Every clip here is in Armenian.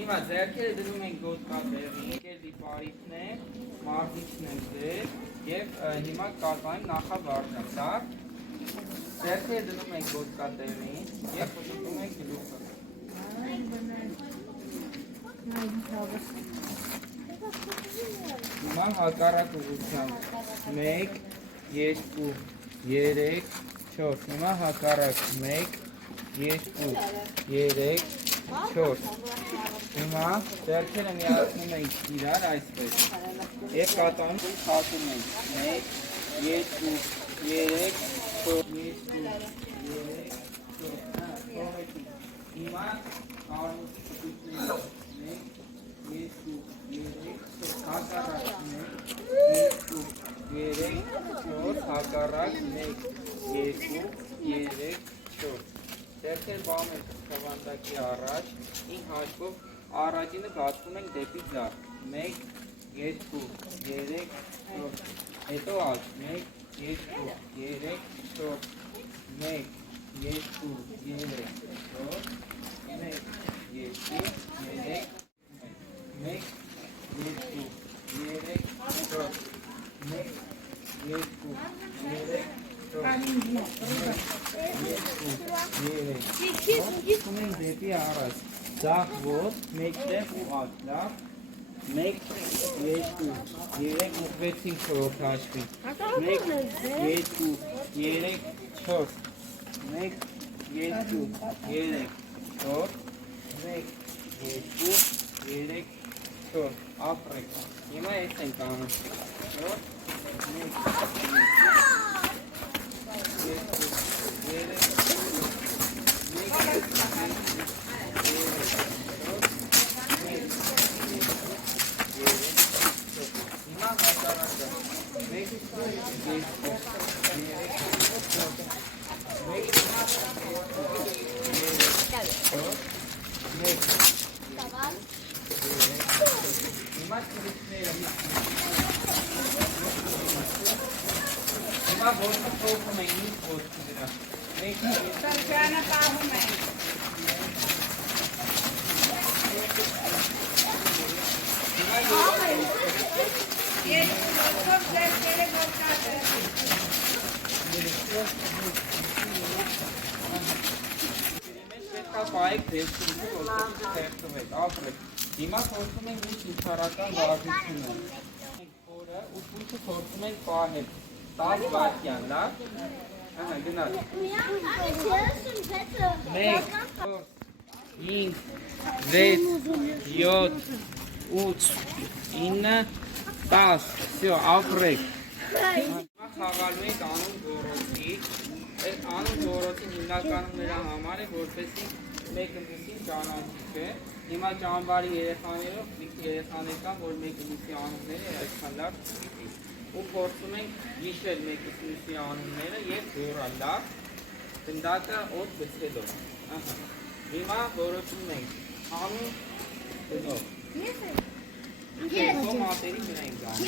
Հիմա ձեռքերը դնում ենք գոտկատեղին, կերպի պարիքն է, մարզիչն են ձեր և հիմա կատարում նախավարժան, սար ձեռքերը դնում ենք գոտկատեղին և պտտում ենք գլուխը հիմա հակառակ ուղղությամբ 1, 2, 3, 4 հիմա հակառակ 1, 2, 3, 4 հիմա ձեռքերը միացնում ենք իրար այսպես և կատանում խաղում ենք 1, 2, 3, 4 2, 3, 4 հիմա կարմուսի կտուտներով 1, 2, 3, 4 հակառակ 1, 2, 3, 4 հակառակ 1, 2, 3, 4 Ձեռքեր բանում ենք խվանդակի առաջ, ինք հաշվով առաջինը գացվում ենք դեպի ձախ 1, 2, 3, 4 հետո աջ 1, 2, 3, 4 1, 2, 3, 4 1, 2, 3 1, 2, 3, 4 1, 2, 3 Կումենք դեպի առաջ, ձախ ոտ, մեկտեղ ու ատ, լավ, 1, 2, 3, ուղվեցինք խորոք հաշվի, 1, 2, 3, 4, 1, 2, 3, 4, 1, 2, 3, 4, ապրեք, հիմա ես ենք անում, Հիմա փորձում ենք ու ցուցարական վարժությունը։ Օրը ու ցույցը փորձում ենք պահել 10 վայրկյան, լավ։ Ահա, գնալ։ 1, 4, 5, 6, 7, 8, 9, 10, всё, ապրեք։ Հիմա խաղալու ենք անուն գորոցի։ Այդ անուն գորոցին հիմնականում նրա համար է, որպեսզի մեկը մյուսին ճանաչի, Հիմա ճամբարի երեխաներով երեխաներ կան, որ մեկը մյուսի անունները այսքան լավ չգիտի։ Ու փորձում ենք հիշել մեկը մյուսի անունները և գոռալ լավ, գնդակը օդ գցելով։ Հիմա որոշում ենք անուն գնով։ Քո մատերի վրա ենք գանում։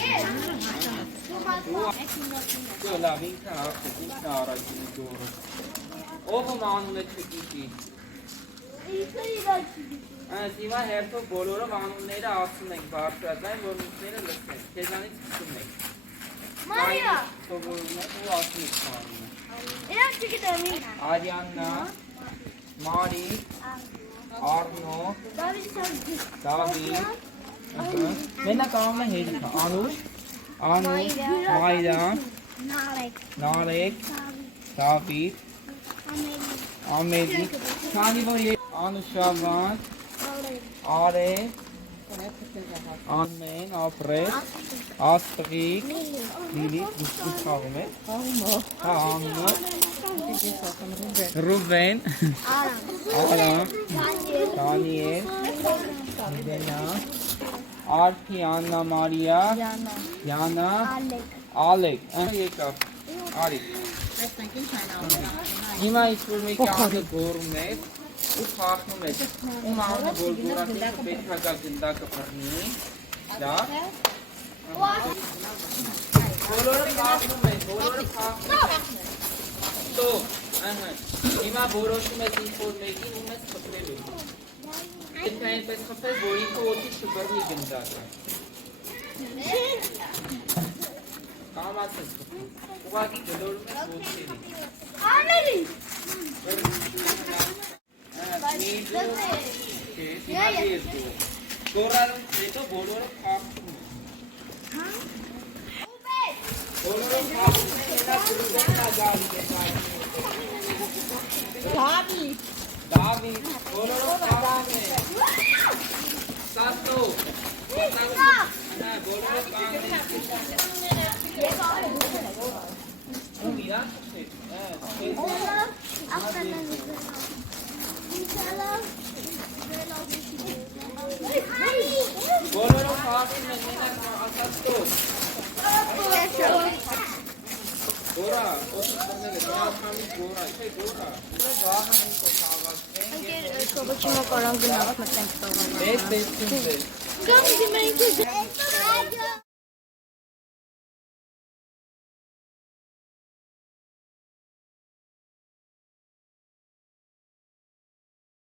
Լավ, ինքը արդեն, ինքը առաջինը գոռը։ Ով անունը չգիտի։ Հիմա հերթով բոլորով անունները ասում ենք բարձրաձայն, որ մյուսները լսեն։ Քեզանից սկսում ենք։ Մարիա։ Սովորում ենք ու ասում ենք անունը։ Իրանք չգիտեմ։ Արիաննա, Մարիկ, Արնո, Դավիթ։ Մենակ անունը հերիք է։ Անուշ, Մայրան, Նարեկ, Դավիթ, Ամելիկ, քանի որ Անուշավան, Արև, Անմեն, Ապրես, Աստղիկ, Լիլիթ, դուք խաղում եք, Աննո, Ռուբեն, Արամ, Դանիել, Միլենա, Արփի, Աննա Մարիա, Յանա, Ալեկ, եկավ, Արիկ։ Հիմա ինչ-որ մեկի անունը գոռում եք ու խախնում եք, ում անունը որ գոռացիքը պետք է գա գնդակը բռնի, լավ։ Բոլորը խախնում եք, բոլորը խախնում եք։ Ստոպ, ահա, հիմա որոշում ես ինչ-որ մեկին ու մեզ խփրելու։ Եթե այնպես խփես, որ ինքը օդի շբռնի գնդակը։ Կամաց ես խփում, ուղղակի գլորում ես ոտքերի։ Անելի։ Հիմա ես դու։ Գորարում հետո բոլորը խաղում են։ Բոլորը խաղում են, նա գրուզենա Դավիթ։ Դավիթ, բոլորը խաղում են։ Սատո։ Նա բոլորը խաղում են։ Ում իրան խփեք։ Բոլորը խաղում են, մենակ ասածո։ Գորա, օդի խմել է, գարախանից գորա, չէ գորա։ Ուրա գահանից է խաղած։ Կոբոչի մոկարան գնաց մտենք տողան։ Մեծ տեսքին է։ Կամ դիմենք է։